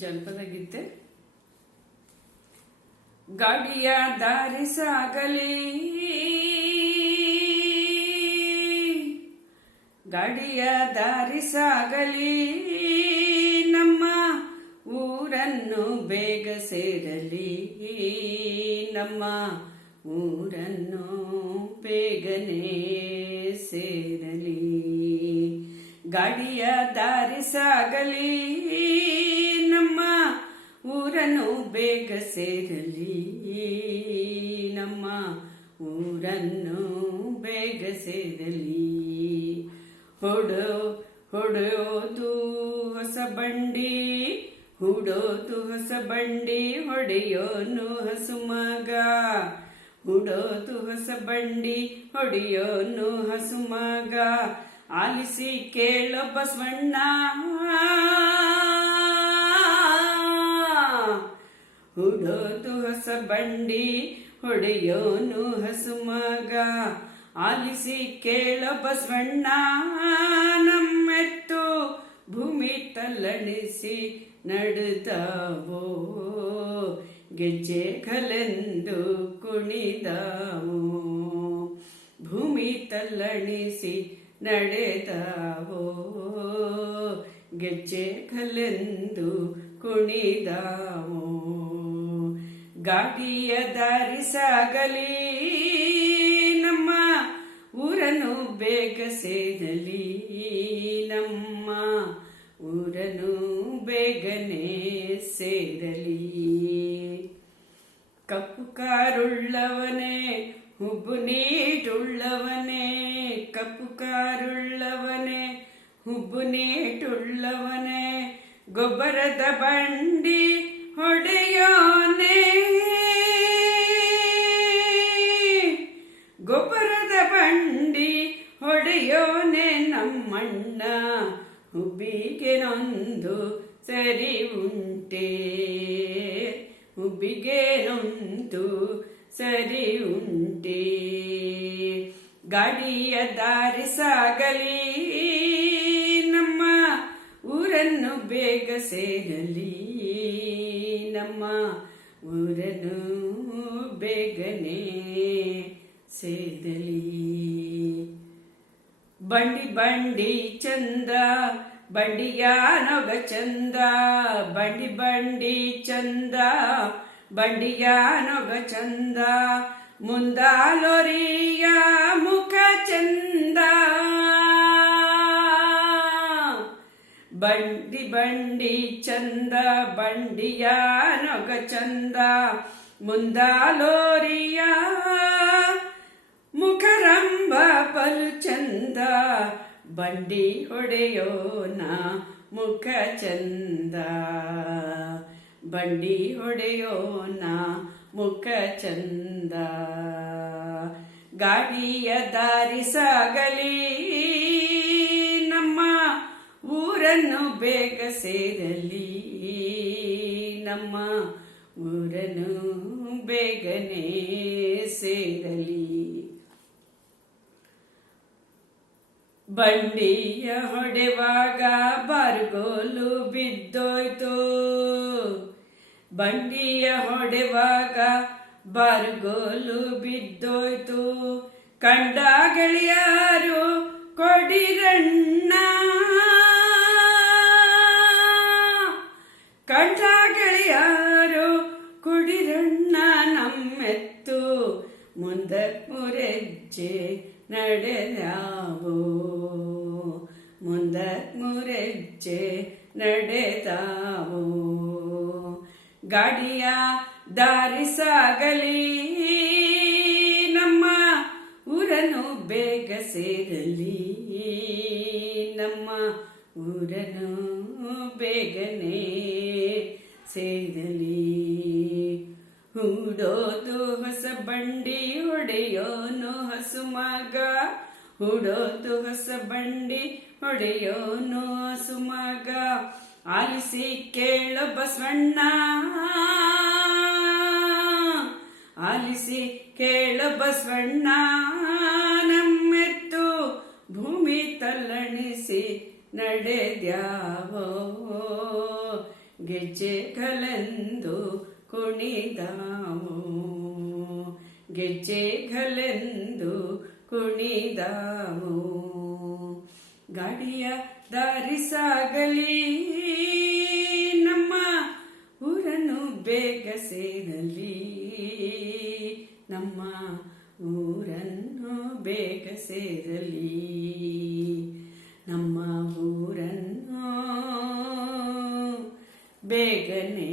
ಜನಪದ ಗೀತೆ. ಗಾಡಿಯ ದಾರಿ ಸಾಗಲಿ, ಗಾಡಿಯ ದಾರಿ ಸಾಗಲಿ, ನಮ್ಮ ಊರನ್ನು ಬೇಗ ಸೇರಲಿ, ನಮ್ಮ ಊರನ್ನು ಬೇಗನೆ ಸೇರಲಿ. ಗಾಡಿಯ ದಾರಿ ಸಾಗಲಿ, ನಮ್ಮ ಊರನ್ನು ಬೇಗ ಸೇರಲಿ, ನಮ್ಮ ಊರನ್ನು ಬೇಗ ಸೇರಲಿ. ಹೊಡೆಯೋದು ಹೊಸ ಬಂಡಿ, ಹುಡೋದು ಹೊಸ ಬಂಡಿ, ಹೊಡೆಯೋನು ಹಸು ಮಗ. ಹುಡೋದು ಹೊಸ ಬಂಡಿ, ಹೊಡೆಯೋನು ಹಸು ಮಗ. ಆಲಿಸಿ ಕೇಳೋ ಬಸವಣ್ಣ, ಹುಡೋದು ಹೊಸ ಬಂಡಿ, ಹೊಡೆಯೋನು ಹಸು ಮಗ. ಆಲಿಸಿ ಕೇಳೋ ಬಸವಣ್ಣ, ನಮ್ಮೆತ್ತು ಭೂಮಿ ತಲ್ಲಣಿಸಿ ನಡೆದಾವೋ, ಗೆಜ್ಜೆ ಕಲೆಂದು ಕುಣಿದಾವೋ. ಭೂಮಿ ತಲ್ಲಣಿಸಿ ನಡೆದಾವೋ, ಗೆಜ್ಜೆ ಕಲೆಂದು ಕುಣಿದಾವೋ. ಗಾಡಿಯ ದಾರಿ ಸಾಗಲಿ, ನಮ್ಮ ಊರನ್ನು ಬೇಗ ಸೇರಲಿ, ನಮ್ಮ ಊರನ್ನು ಬೇಗನೆ ಸೇರಲಿ. ಕಪ್ಪು ಕಾರುಳ್ಳವನೇ, ಹುಬ್ಬು ನೀಟುಳ್ಳವನೇ, ಕಪ್ಪು ಕಾರುಳ್ಳವನೇ, ಹುಬ್ಬು ನೀಟುಳ್ಳವನೇ, ಗೊಬ್ಬರದ ಬಂಡಿ ಹೊಡೆಯೋನೆ, ಗೊಬ್ಬರದ ಬಂಡಿ ಹೊಡೆಯೋನೆ ನಮ್ಮಣ್ಣ. ಹುಬ್ಬಿಗೆ ನೊಂದು ಸರಿ ಉಂಟೆ, ಹುಬ್ಬಿಗೆ ನೊಂದು ಸರಿ ಉಂಟೆ. ಗಾಡಿಯ ದಾರಿ ಸಾಗಲಿ, ನಮ್ಮ ಊರನ್ನು ಬೇಗ ಸೇರಲಿ, ನಮ್ಮ ಊರನ್ನು ಬೇಗನೆ ಸೇರಲಿ. ಬಂಡಿ ಬಂಡಿ ಚಂದ, ಬಂಡಿಯ ನೊಗ ಚಂದ, ಬಂಡಿ ಬಂಡಿ ಚಂದ, ಬಂಡಿಯ ನೊಗ ಚಂದ. ಮುಂದಾಲೋರಿಯ ಮುಖ ಚಂದ, ಬಂಡಿ ಬಂಡಿ ಚಂದ, ಬಂಡಿಯ ನೊಗ ಚಂದ. ಮುಂದಾಲೋರಿಯ ಮುಖರಂಬ ಬಲು ಚಂದ, ಬಂಡಿ ಹೊಡೆಯೋನ ಮುಖ ಚಂದ, ಬಂಡಿ ಹೊಡೆಯೋನ ಮುಖ ಚಂದ. ಗಾಡಿಯ ದಾರಿ ಸಾಗಲಿ, ನಮ್ಮ ಊರನ್ನು ಬೇಗ ಸೇರಲಿ, ನಮ್ಮ ಊರನ್ನು ಬೇಗನೆ ಸೇರಲಿ. ಬಂಡಿಯ ಹೊಡೆವಾಗ ಬಾರ್ಗೋಲು ಬಿದ್ದೋಯ್ತು, ಬಂಡಿಯ ಹೊಡೆವಾಗ ಬಾರ್ಗೋಲು ಬಿದ್ದೋಯ್ತು. ಕಂಡ ಗೆಳೆಯರು ಕೊಡಿರಣ್ಣ, ಕಂಡ ಗೆಳೆಯರು ಕೊಡಿರಣ್ಣ ನಮ್ಮೆತ್ತು. ಮುಂದಕ್ಕೆ ಮುರೆಜ್ಜೆ ನಡೆದಾವೋ, ಮುಂದಕ್ಕೆ ಮುರೆಜ್ಜೆ ನಡೆದಾವೋ. ಗಾಡಿಯ ದಾರಿ ಸಾಗಲಿ, ನಮ್ಮ ಊರನ್ನು ಬೇಗ ಸೇರಲಿ, ನಮ್ಮ ಊರನ್ನು ಬೇಗನೆ ಸೇರಲಿ. ಹುಡೋದು ಹೊಸ ಬಂಡಿ, ಹೊಡೆಯೋನು ಹಸು ಮಗ. ಹುಡೋದು ಹೊಸ ಬಂಡಿ, ಹೊಡೆಯೋನು ಹಸು ಮಗ. ಆಲಿಸಿ ಕೇಳೋ ಬಸವಣ್ಣ, ಆಲಿಸಿ ಕೇಳೋ ಬಸವಣ್ಣ, ನಮ್ಮೆತ್ತು ಭೂಮಿ ತಲ್ಲಣಿಸಿ ನಡೆದ್ಯಾವೋ, ಗೆಜ್ಜೆಗಳೆಂದು ಕುಣಿದಾವು ಗೆಜ್ಜೆಗಳೆಂದು ಕುಣಿದಾವು ಗಾಡಿಯ ದಾರಿ ಸಾಗಲಿ ನಮ್ಮ ಊರನ್ನು ಬೇಗ ಸೇರಲಿ ನಮ್ಮ ಊರನ್ನು ಬೇಗ ಸೇರಲಿ ನಮ್ಮ ಊರನ್ನು ಬೇಗನೆ